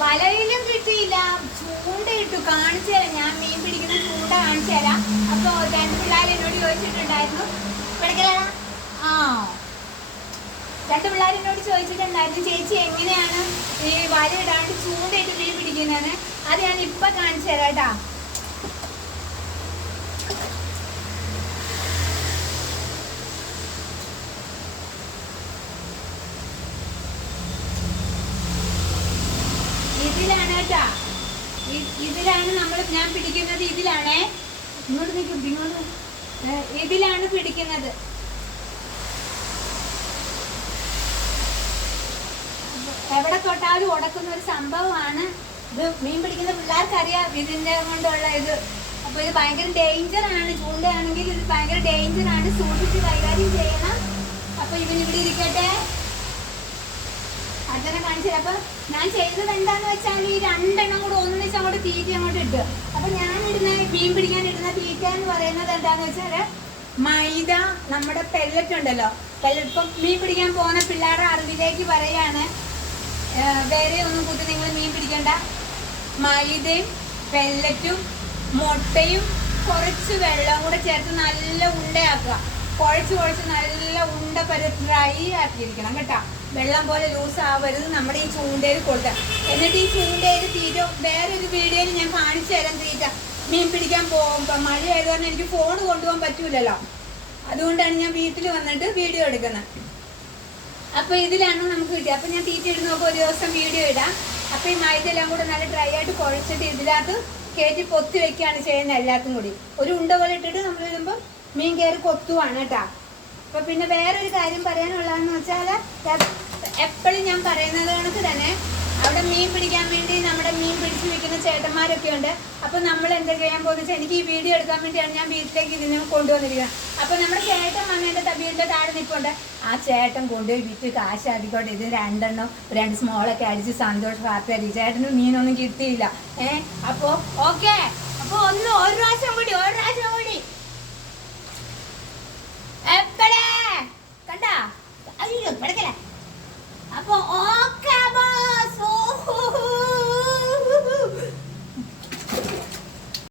വലയിലും കിട്ടിയില്ല. ചൂണ്ടയിട്ടു. കാണിച്ചു തരാം, ഞാൻ മീൻ പിടിക്കുന്ന ചൂണ്ട കാണിച്ചു തരാം. അപ്പൊ രണ്ട് പിള്ളേർ എന്നോട് ചോദിച്ചിട്ടുണ്ടായിരുന്നു, ആ രണ്ട് പിള്ളേർ എന്നോട് ചോദിച്ചിട്ടുണ്ടായിരുന്നു, ചേച്ചി എങ്ങനെയാണ് ഈ വല ഇടാണ്ട് ചൂണ്ടയിട്ട് മീൻ പിടിക്കുന്നത്. അത് ഞാൻ ഇപ്പൊ കാണിച്ചു തരാം കേട്ടാ. ഇതിലാണ് കേട്ടാ, ഇതിലാണ് ഞാൻ പിടിക്കുന്നത്. ഇതിലാണേ, ഇങ്ങോട്ട് നിൽക്കും, ഇങ്ങോട്ട്. ഇതിലാണ് പിടിക്കുന്നത്. എവിടെ തൊട്ടാലും ഉടക്കുന്ന ഒരു സംഭവമാണ് ഇത്. മീൻ പിടിക്കുന്ന പിള്ളേർക്കറിയാം ഇതിന്റെ കൊണ്ടുള്ള ഇത്. അപ്പൊ ഇത് ഭയങ്കര ഡേഞ്ചറാണ്. ചൂണ്ടയാണെങ്കിൽ ഇത് ഭയങ്കര ഡേഞ്ചറാണ്, സൂക്ഷിച്ച് കൈകാര്യം ചെയ്യണം. അപ്പൊ ഇവനിവിടെ ഇരിക്കട്ടെ, അതിനെ കാണിച്ചത്. അപ്പൊ ഞാൻ ചെയ്തത് എന്താന്ന് വെച്ചാൽ ഈ രണ്ടെണ്ണം കൂടെ ഒന്നിച്ച് അങ്ങോട്ട് തീറ്റ അങ്ങോട്ട് ഇട്ട്. അപ്പൊ ഞാൻ ഇടുന്ന മീൻ പിടിക്കാൻ ഇടുന്ന തീറ്റ എന്ന് പറയുന്നത് എന്താന്ന് വെച്ചാല് മൈദ, നമ്മുടെ പെല്ലറ്റ് ഉണ്ടല്ലോ, പെല്ലറ്റ്. ഇപ്പം മീൻ പിടിക്കാൻ പോകുന്ന പിള്ളേരുടെ അറിവിലേക്ക് പറയാണ്, വേറെ ഒന്നും കൂട്ടി നിങ്ങൾ മീൻ പിടിക്കണ്ട. മൈദയും പെല്ലറ്റും മുട്ടയും കുറച്ച് വെള്ളം കൂടെ ചേർത്ത് നല്ല ഉണ്ടയാക്കുക. കുഴച്ച് നല്ല ഉണ്ട ഡ്രൈ ആക്കിയിരിക്കണം കേട്ടോ. വെള്ളം പോലെ ലൂസ് ആവരുത്. നമ്മുടെ ഈ ചൂണ്ടയിൽ കൊടുക്കുക. എന്നിട്ട് ഈ ചൂണ്ടയിൽ തീറ്റ വേറൊരു വീഡിയോയിൽ ഞാൻ കാണിച്ചു തരാം. തീറ്റ മീൻ പിടിക്കാൻ പോകുമ്പോൾ മഴ ആയതുകൊണ്ട് എനിക്ക് ഫോൺ കൊണ്ടുപോകാൻ പറ്റൂലല്ലോ, അതുകൊണ്ടാണ് ഞാൻ വീട്ടിൽ വന്നിട്ട് വീഡിയോ എടുക്കുന്നത്. അപ്പൊ ഇതിലാണ് നമുക്ക് കിട്ടിയത്. അപ്പൊ ഞാൻ തീറ്റ ഇടുന്ന നോക്കുക, ഒരു ദിവസം വീഡിയോ ഇടാം. അപ്പൊ ഈ മൈദ എല്ലാം കൂടെ നല്ല ഡ്രൈ ആയിട്ട് കുഴച്ചിട്ട് ഇതിനകത്ത് കയറ്റി പൊത്തി വെക്കുകയാണ് ചെയ്യുന്നത്. എല്ലാത്തും കൂടി ഒരു ഉണ്ട പോലെ ഇട്ടിട്ട് നമ്മൾ ഇടുമ്പോൾ മീൻ കയറി കൊത്തുവാണ് കേട്ടാ. അപ്പൊ പിന്നെ വേറൊരു കാര്യം പറയാനുള്ളതെന്ന് വെച്ചാൽ, എപ്പോഴും ഞാൻ പറയുന്നത് കണക്ക് തന്നെ അവിടെ മീൻ പിടിക്കാൻ വേണ്ടി നമ്മുടെ മീൻ പിടിച്ച് വെക്കുന്ന ചേട്ടന്മാരൊക്കെ ഉണ്ട്. അപ്പൊ നമ്മൾ എന്താ ചെയ്യാൻ പോകുന്ന വെച്ചാൽ, എനിക്ക് ഈ വീഡിയോ എടുക്കാൻ വേണ്ടിയാണ് ഞാൻ വീട്ടിലേക്ക് ഇതിനെ കൊണ്ടുവന്നിരിക്കുന്നത്. അപ്പൊ നമ്മുടെ ചേട്ടൻ വന്ന് എൻ്റെ വീടിന്റെ താഴെ നിൽപ്പുണ്ട്. ആ ചേട്ടൻ കൊണ്ടുപോയി വിറ്റ് കാശ് അടിക്കോട്ടെ. ഇത് രണ്ടെണ്ണം രണ്ട് സ്മോളൊക്കെ അടിച്ച് സന്തോഷം ഹാപ്പിയായിരിക്കും. ചേട്ടന് മീനൊന്നും കിട്ടിയില്ല. അപ്പൊ ഓക്കെ. അപ്പൊ ഒരു പ്രാവശ്യം കൂടി എപ്പഴേ